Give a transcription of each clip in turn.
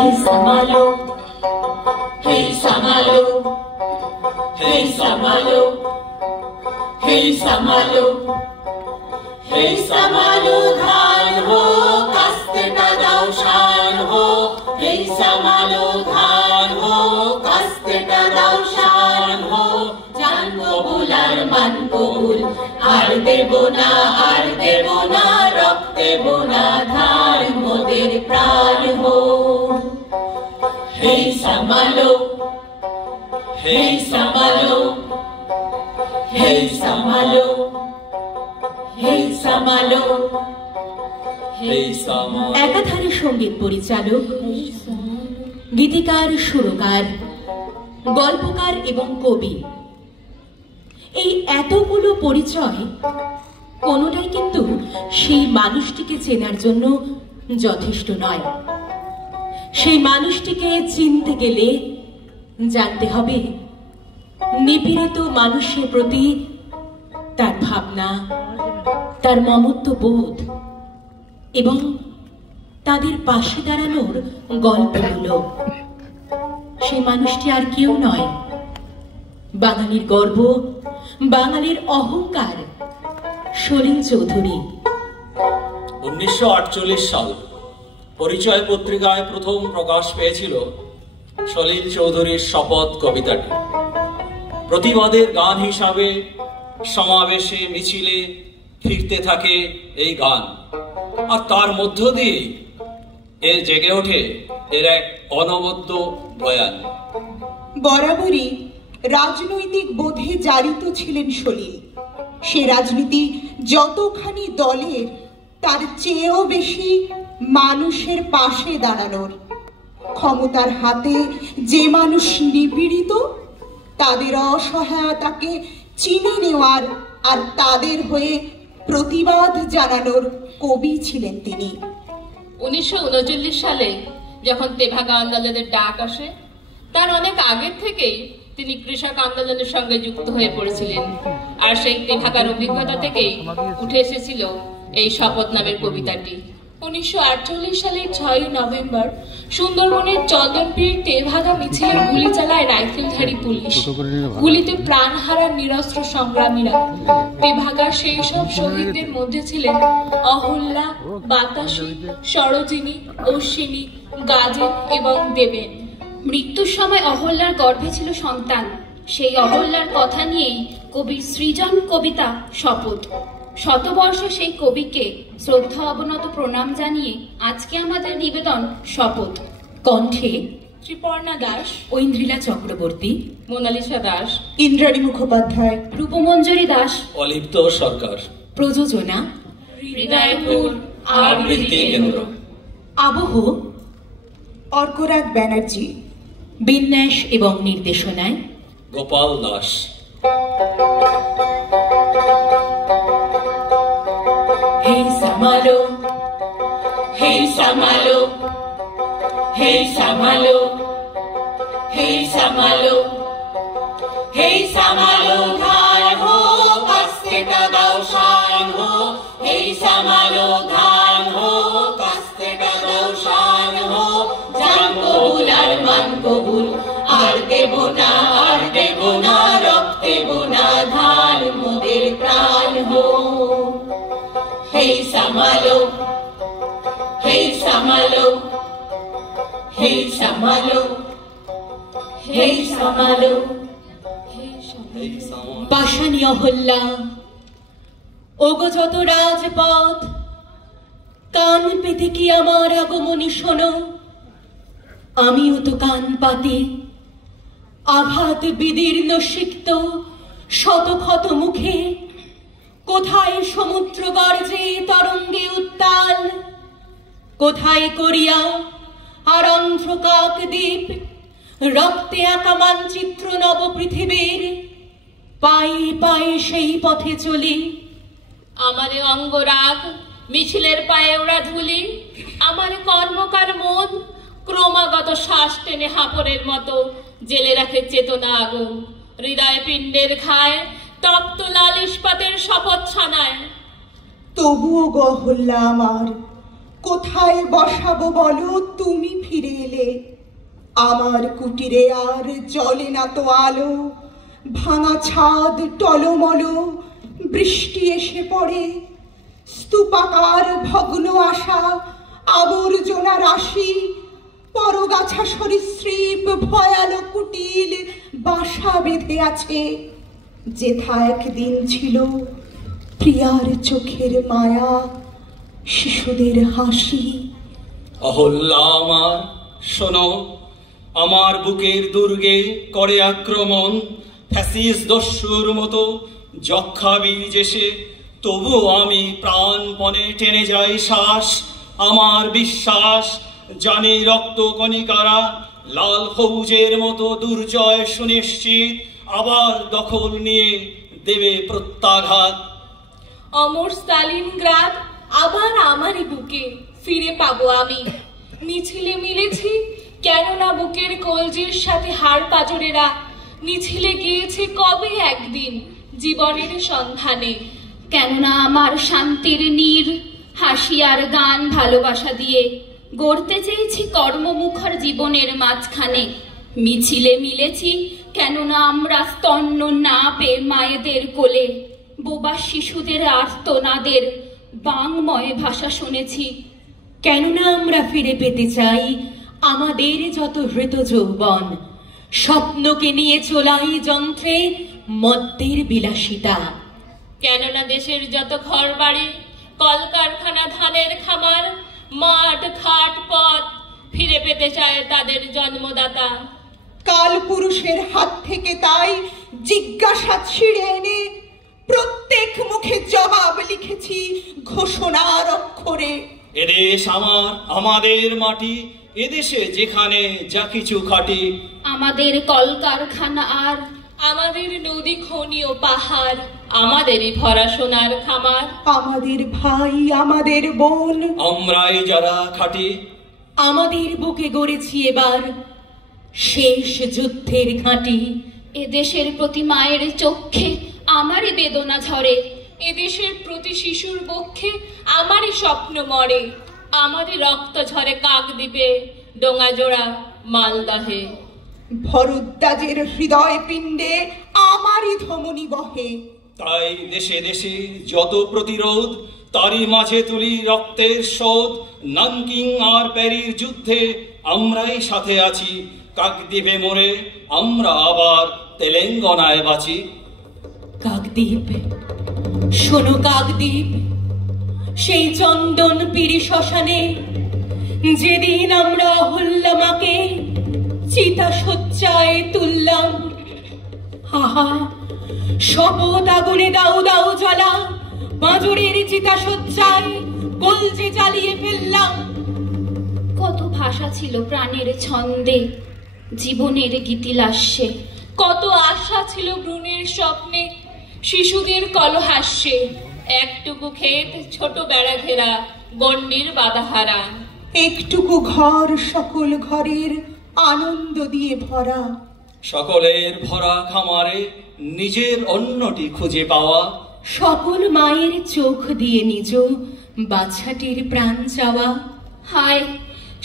Samalo, hey Samalo, hey Samalo, hey Samalo, hey Samalo, dhan ho, kasteta dao shan ho, hey Samalo, dhan ho, kasteta dao shan ho, jan kobul ar man kobul, ar debo na, rok debo na, dhar moder pran ho. Hey Samalo, hey Samalo, hey Samalo, hey Samalo, hey Samalo. একাধারে সঙ্গীত পরিচালক, গীতিকার, সুরকার, গল্পকার এবং কবি, এই এতগুলো পরিচয় কোনোটাই কিন্তু সেই মানুষটিকে চেনার জন্য যথেষ্ট নয়। সেই মানুষটিকে চিনতে গেলে জানতে হবে নিপীড়িত মানুষের প্রতি তার ভাবনা, তার মমত্ববোধ এবং তাদের পাশে দাঁড়ানোর গল্পগুলো। সেই মানুষটি আর কেউ নয়, বাঙালির গর্ব, বাঙালির অহংকার, সলিল চৌধুরী। 1948 সাল পরিচয় পত্রিকায় প্রথম প্রকাশ পেয়েছিল সলিল চৌধুরীর শপথ কবিতাটি। প্রতিবাদের গান হিসাবে সমাবেশে, মিছিলে ফিরতে থাকে এই গান, আর তার মধ্য দিয়ে এর জেগে ওঠে এর এক অনবদ্য বয়ান। বরাবরই রাজনৈতিক বোধে জারিত ছিলেন সলিল। সে রাজনীতি যতখানি দলের, তার চেয়েও বেশি মানুষের পাশে দাঁড়ানোর। ক্ষমতার হাতে যে মানুষ নিপীড়িত, তাদের অসহায়তাকে চিনে নেওয়ার আর তাদের হয়ে প্রতিবাদ জানানোর কবি ছিলেন তিনি। 1939 সালে যখন তেভাগা আন্দোলনের ডাক আসে, তার অনেক আগের থেকেই তিনি কৃষক আন্দোলনের সঙ্গে যুক্ত হয়ে পড়েছিলেন, আর সেই তেভাগার অভিজ্ঞতা থেকেই উঠে এসেছিল এই শপথ নামের কবিতাটি। 1948 সালের 6 নভেম্বর সুন্দরবনের চন্দনপিড়ির তেভাগা মিছিলে গুলি চালায় রাইফেলধারী পুলিশ। গুলিতে প্রাণ হারান নিরস্ত্র সংগ্রামীরা। তেভাগার সেই সব শহীদদের মধ্যে ছিলেন অহল্যা, বাতাসী, সরোজিনী, অশ্বিনী, গাজেন এবং দেবেন। মৃত্যুর সময় অহল্যার গর্ভে ছিল সন্তান। সেই অহল্যার কথা নিয়েই কবির সৃজন কবিতা শপথ। শতবর্ষ সেই কবিকে শ্রদ্ধা অবনত প্রণাম জানিয়ে আজকে আমাদের নিবেদন শপথ। কণ্ঠে ত্রিপর্ণা দাস, ঐন্দ্রিলা চক্রবর্তী, মোনালিসা দাস, ইন্দ্রাণী মুখোপাধ্যায়, রূপমঞ্জরী দাস, অলিপ্ত সরকার। প্রযোজনা হৃদয়পুর আবৃত্তি কেন্দ্র। আবহ অর্করাগ ব্যানার্জি। বিন্যাস এবং নির্দেশনায় Gopal Das. Hey Samalo, hey Samalo, hey Samalo, hey Samalo, hey Samalo, dhan ho, kasteta dao shan ho, hey Samalo, dhan ho, kasteta dao shan ho, jan kobul ar man kobul, ar debo na, rok debo na, dhar moder pran ho. Hey Samalo, hey Samalo, hey Samalo, hey Samalo, hey Samalo. পাষাণী Ahalya, ওগো যত রাজপথ, কান পেতে কি আমার আগমনী শোনো। আমিও তো কান পাতি, আঘাত বিদীর্ণ সিক্ত শত ক্ষত মুখে। কোথায় সমুদ্র গর্জে তরঙ্গে উত্তাল, কোথায় করিয়া আর অন্ধ্রকাক দ্বীপ, রক্তে আঁকা মানচিত্র নব পৃথিবীর। পায়ে পায়ে সেই পথে চলি। আমারে অঙ্গরাগ, মিছিলের পায়ে ওরা ধুলি। আমার কর্মকার মন ক্রমাগত শ্বাস টেনে হাঁপড়ের মতো জেলে রাখে চেতনা আগুন। হৃদয় পিণ্ডের ঘায় তপ্ত লাল ইস্পাতের শপথ ছানায়। তবুও গহল্লা আমার, কোথায় বসাবো বলো তুমি ফিরে এলে। আমার কুটিরে আর জ্বলে না তো আলো, ভাঙা ছাদ টলমল, বৃষ্টি এসে পড়ে। স্তূপাকার ভগ্ন আশা, আবর্জনা রাশি, পরগাছা সরীসৃপ ভয়ালো কুটিল বাসা বেঁধে আছে। যেথা একদিন ছিল প্রিয়ার চোখের মায়া, শিশুদের হাসি। অহল্যা আমার, শোনো, আমার বুকের দুর্গে করে আক্রমণ ফ্যাসিস দস্যুর মতো যক্ষা বীজ এসে, তবুও আমি প্রাণপণে টেনে যাই শ্বাস। আমার বিশ্বাস, জানি রক্ত কণিকারা লাল ফৌজের মতো দুর্জয় সুনিশ্চিত আবার দখল নিয়ে দেবে প্রত্যাঘাত। অমর স্টালিনগ্রাদ আবার আমারই বুকে ফিরে পাবো আমি। মিছিলে মিলেছি কেননা বুকের কলজির সাথে হাড় পাঁজরেরা, মিছিলে গিয়েছে কবে একদিন জীবনের সন্ধানে। কেননা আমার শান্তির নীর, হাসি আর গান ভালোবাসা দিয়ে গড়তে চেয়েছি কর্মমুখর জীবনের মাঝখানে। মিছিলে মিলেছি কেননা আমরা স্তন্য না পেয়ে মায়েদের কোলে বোবা শিশুদের আর্তনাদের বাংময় ভাষা শুনেছি। কেননা আমরা ফিরে পেতে চাই আমাদের যত হৃত যৌবন, স্বপ্নকে নিয়ে চলাই যন্ত্রে মদ্যের বিলাসিতা। কেননা দেশের যত ঘর বাড়ি, কলকারখানা, ধানের খামার, মাঠ ঘাট পথ ফিরে পেতে চায় তাদের জন্মদাতা। কাল পুরুষের হাত থেকে তাই জিজ্ঞাসা ছিঁড়ে এনে প্রত্যেক মুখে জবাব লিখেছি ঘোষণার অক্ষরে। এদেশ আমার, আমাদের মাটি, এদেশে যেখানে যা কিছু খাটি। আমাদের কলকারখানা আর আমাদের নদী, খনি ও পাহাড়, আমাদেরই ভরা সোনার খামার। আমাদের ভাই, আমাদের বোন, আমরাই যারা খাটি। আমাদের বুকে গড়েছি এবার শেষ যুদ্ধের ঘাঁটি। এদেশের প্রতি মায়ের চোখে আমারই বেদনা ঝরে। এদেশের প্রতি শিশুর বক্ষে আমারই স্বপ্ন মরে। আমারই রক্ত ঝরে কাকদ্বীপে, ডোঙাজোড়া, মালদহে। ভরদ্বাজের হৃদয় পিণ্ডে আমারই ধমনী বহে। তাই দেশে দেশে যত প্রতিরোধ, তারই মাঝে তুলি রক্তের শোধ। নানকিং আর প্যারির যুদ্ধে আমরাই সাথে আছি। কাকদ্বীপে মরে আমরা আবার তেলেঙ্গানায় বাঁচি। কাকদ্বীপ, শোনো কাকদ্বীপ, সেই চন্দন পিড়ি শ্মশানে যেদিন আমরা অহল্যামাকে চিতা শয্যায় তুললাম। আহা, শপথ আগুনে দাউ দাউ জ্বলা বাঁজরের চিতা শয্যায় কলজে জ্বালিয়ে ফেললাম। কত ভাষা ছিল প্রাণের ছন্দে, জীবনের গীতিলাস্যে। কত আশা ছিল ভ্রূণের স্বপ্নে, শিশুদের কলহাস্যে। একটুকু ক্ষেত, ছোট বেড়া ঘেরা, গণ্ডির বাধাহারা। একটুকু ঘর সকল ঘরের আনন্দ দিয়ে ভরা। সকলের ভরা খামারে নিজের অন্যটি খুঁজে পাওয়া। সকল মায়ের চোখ দিয়ে নিজ বাচ্চাটির প্রাণ চাওয়া। হায়,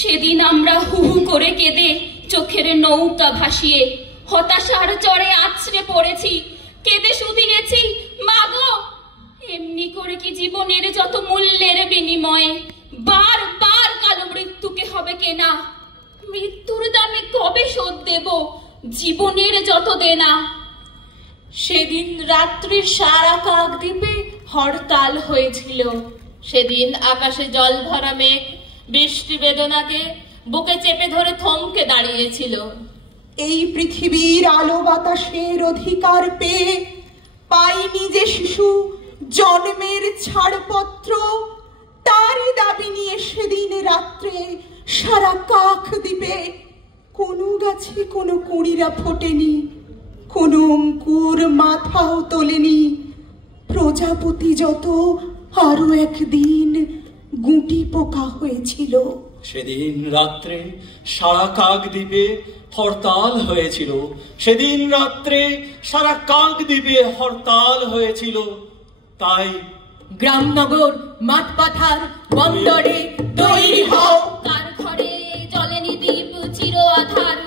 সেদিন আমরা হু হু করে কেঁদে চোখের নৌকা ভাসিয়ে হতাশার চরে আছড়ে পড়েছি। কেঁদে শুধিয়েছি, মাগো, এমনি করে কি জীবনের যত মূল্যের বিনিময়ে বারবার কালো মৃত্যুকে হবে কেনা? মৃত্যুর দামে কবে শোধ দেব জীবনের যত দেনা? সেদিন রাত্রি সারা কাকদ্বীপে হরতাল হয়েছিল। সেদিন আকাশে জল ভরা মেঘ বৃষ্টি বেদনাকে বুকে চেপে ধরে থমকে দাঁড়িয়েছিল। এই পৃথিবীর আলো বাতাসের অধিকার পেয়ে পাইনি যে শিশু জন্মের ছাড়পত্র, তারই দাবি নিয়ে সেদিন রাত্রে সারা কাকদ্বীপে কোনো গাছে কোনো কুঁড়িরা ফোটেনি, কোনো অঙ্কুর মাথাও তোলেনি। প্রজাপতি যত আরো একদিন গুটি পোকা হয়েছিল। সেদিন রাত্রে সারা কাকদ্বীপে হরতাল হয়েছিল। সেদিন রাত্রে সারা কাকদ্বীপে হরতাল হয়েছিল। তাই গ্রামনগর, মাঠ পাথার, বন্দরে তৈরি হও। কার ঘরে জ্বলেনি দ্বীপ চির আধার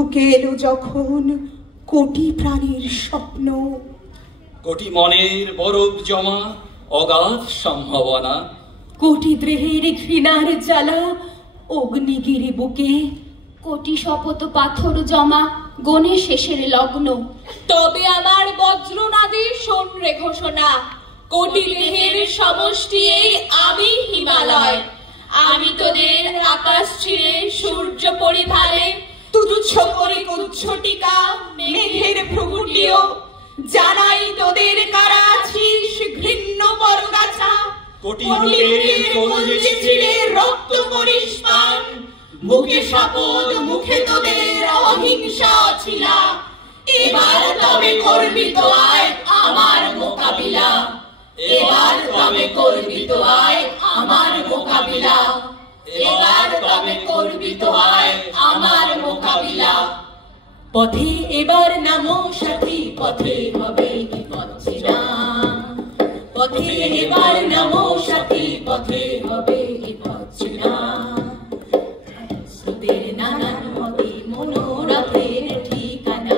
বুকে এলো যখন কোটি প্রাণীর স্বপ্ন, কোটি মনের বরফ জমা অগাধ সম্ভাবনা, কোটি দেহের ঘৃণার জ্বালা অগ্নিগিরি বুকে, কোটি শপথ পাথর জমা গণে শেষের লগ্ন। তবে আমার বজ্রনাদে শোন রে ঘোষণা, কোটি দেহের সমষ্টি এই আমি হিমালয়। আমি তোদের আকাশ ছিঁড়ে সূর্য পরিধানে তুচ্ছ করি কুচ্ছটিকা মেঘের ভ্রুকুটিও, জানাই তোদের কারা আছিস ঘৃণ্য বরগাছা। কোটি বুকের কঞ্চি ছিঁড়ে রক্ত করিস পান, মুখে শপথ মুখে তোদের অহিংসা ছিলা। এবার তবে করবি তো আয় আমার মোকাবিলা, এবার তবে করবি তো আয় আমার মোকাবিলা, এবার তবে করবি তো আয় আমার মোকাবিলা। পথে এবার নামো সাথী, পথে হবে বিপদ চেনা। পথে এবার নামো সাথী, পথে হবে বিপদ চেনা। তোদের নানান হবে মনোরথের ঠিকানা,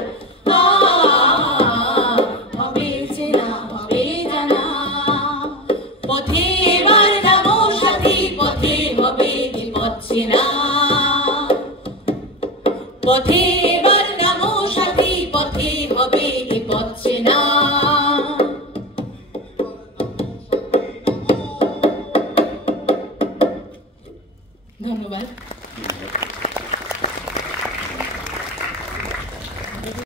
হবে চেনা হবে জানা। পথে এবার নামো সাথী, পথে হবে বিপদ চেনা। পথে এবার নামো সাথী, পথে হবে বিপদ চেনা। ধন্যবাদ।